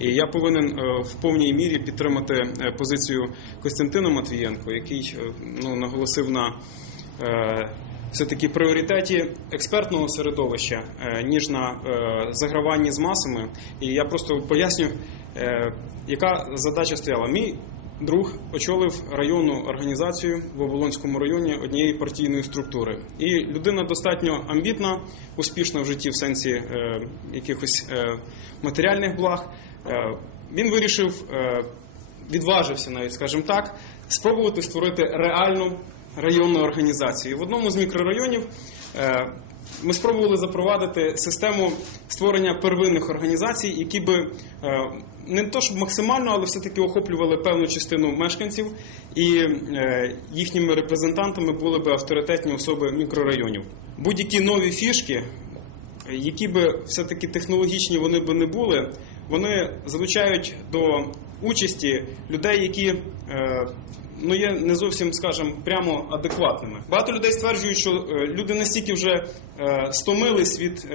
І я повинен е, в повній мірі підтримати е, позицію Костянтина Матвієнко, який е, ну, наголосив на е, все-таки пріоритеті експертного середовища, ніж на заграванні з масами. І я просто поясню, яка задача стояла. Мій друг очолив районну організацію в Оболонському районі однієї партійної структури. І людина достатньо амбітна, успішна в житті в сенсі якихось матеріальних благ. Е, він вирішив, е, відважився навіть, скажімо так, спробувати створити реальну районну організацію. В одному з мікрорайонів е, ми спробували запровадити систему створення первинних організацій, які би не то щоб максимально, але все-таки охоплювали певну частину мешканців, і їхніми репрезентантами були би авторитетні особи мікрорайонів. Будь-які нові фішки, які би все-таки технологічні вони би не були, вони залучають до участі людей, які е, ну є не зовсім, скажімо, прямо адекватними. Багато людей стверджують, що е, люди настільки вже е, стомились від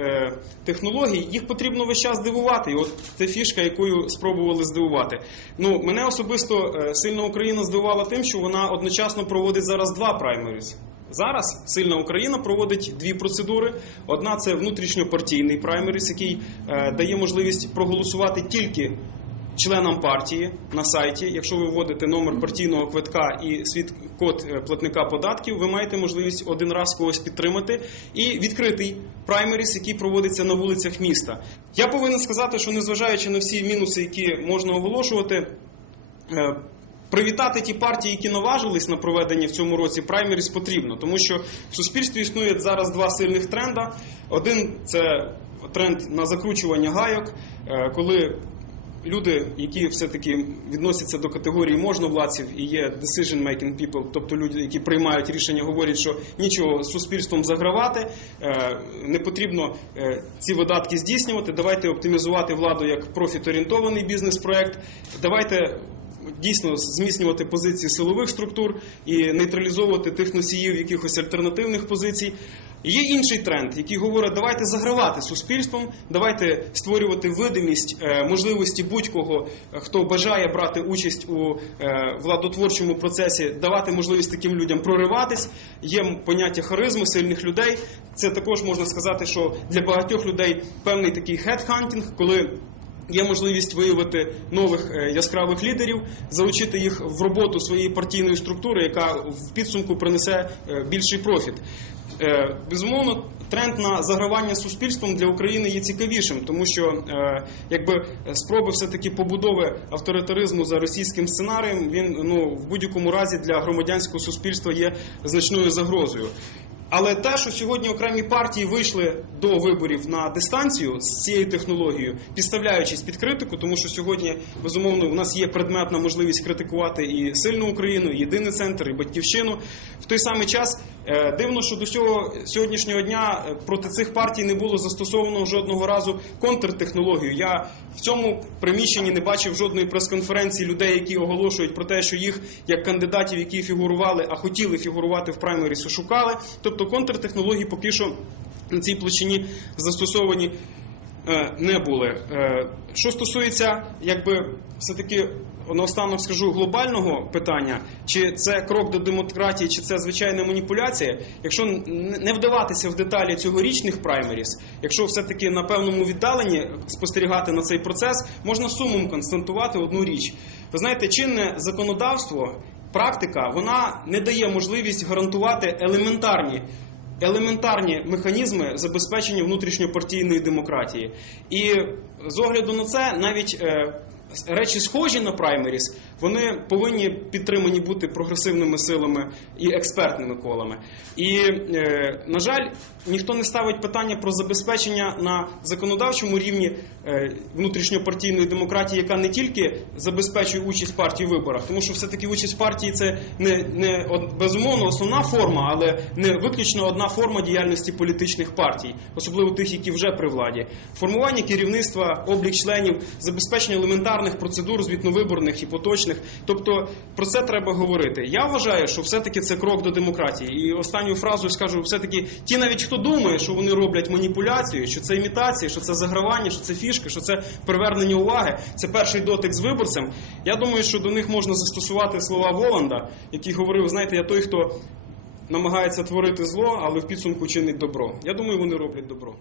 технологій, їх потрібно весь час дивувати. І от це фішка, якою спробували здивувати. Ну мене особисто сильна Україна здивувала тим, що вона одночасно проводить зараз два праймеріс. Зараз сильна Україна проводить дві процедури. Одна це внутрішньопартійний праймеріс, який е, дає можливість проголосувати тільки членам партії на сайті. Якщо ви вводите номер партійного квитка і світ код е, платника податків, ви маєте можливість один раз когось підтримати. І відкритий праймеріс, який проводиться на вулицях міста. Я повинен сказати, що незважаючи на всі мінуси, які можна оголошувати. Привітати ті партії, які наважились на проведення в цьому році праймеріс, потрібно, тому що в суспільстві існує зараз два сильних тренда. Один це тренд на закручування гайок, е, коли люди, які все-таки відносяться до категорії можновладців і є decision-making people, тобто люди, які приймають рішення, говорять, що нічого з суспільством загравати, е, не потрібно е, ці видатки здійснювати. Давайте оптимізувати владу як профіт-орієнтований бізнес-проект. Давайте дійсно зміцнювати позиції силових структур і нейтралізовувати тих носіїв якихось альтернативних позицій. Є інший тренд, який говорить, давайте загравати суспільством, давайте створювати видимість е, можливості будь-кого, е, хто бажає брати участь у е, владотворчому процесі, давати можливість таким людям прориватись. Є поняття харизми сильних людей. Це також можна сказати, що для багатьох людей певний такий хедхантінг, коли Є можливість виявити нових е, яскравих лідерів, залучити їх в роботу своєї партійної структури, яка в підсумку принесе е, більший профіт. Е, Безумовно, тренд на загравання суспільством для України є цікавішим, тому що якби спроби все-таки побудови авторитаризму за російським сценарієм, він ну в будь-якому разі для громадянського суспільства є значною загрозою. Але те, що сьогодні окремі партії вийшли до виборів на дистанцію з цією технологією, підставляючись під критику, тому що сьогодні безумовно у нас є предметна можливість критикувати і сильну Україну, і єдиний центр, і батьківщину. В той самий час дивно, що до цього сьогоднішнього дня е, проти цих партій не було застосовано жодного разу контртехнологію. Я в цьому приміщенні не бачив жодної прес-конференції людей, які оголошують про те, що їх як кандидатів, які фігурували, а хотіли фігурувати в праймерісу, шукали. Тобто контртехнології поки що на цій площині застосовані е, не були. Е, Що стосується, якби все-таки наостанок скажу глобального питання, чи це крок до демократії, чи це звичайна маніпуляція. Якщо не вдаватися в деталі цьогорічних праймеріс, якщо все-таки на певному віддаленні спостерігати на цей процес, можна сумом констатувати одну річ. Ви знаєте, чинне законодавство, практика, вона не дає можливість гарантувати елементарні елементарні механізми забезпечення внутрішньопартійної демократії. І з огляду на це навіть е, речі, схожі на праймеріс, вони повинні підтримані бути прогресивними силами і експертними колами. І, е, на жаль, ніхто не ставить питання про забезпечення на законодавчому рівні е, внутрішньопартійної демократії, яка не тільки забезпечує участь партії в виборах, тому що все-таки участь партії це не, безумовно основна форма, але не виключно одна форма діяльності політичних партій, особливо тих, які вже при владі. Формування керівництва, облік членів, забезпечення елементарних елементарних процедур звітновиборних і поточних. Тобто про це треба говорити. Я вважаю, що все-таки це крок до демократії. І останню фразу скажу: все-таки ті, навіть хто думає, що вони роблять маніпуляцію, що це імітація, що це загравання, що це фішки, що це привернення уваги, це перший дотик з виборцем. Я думаю, що до них можна застосувати слова Воланда, який говорив: знаєте, я той, хто намагається творити зло, але в підсумку чинить добро. Я думаю, вони роблять добро.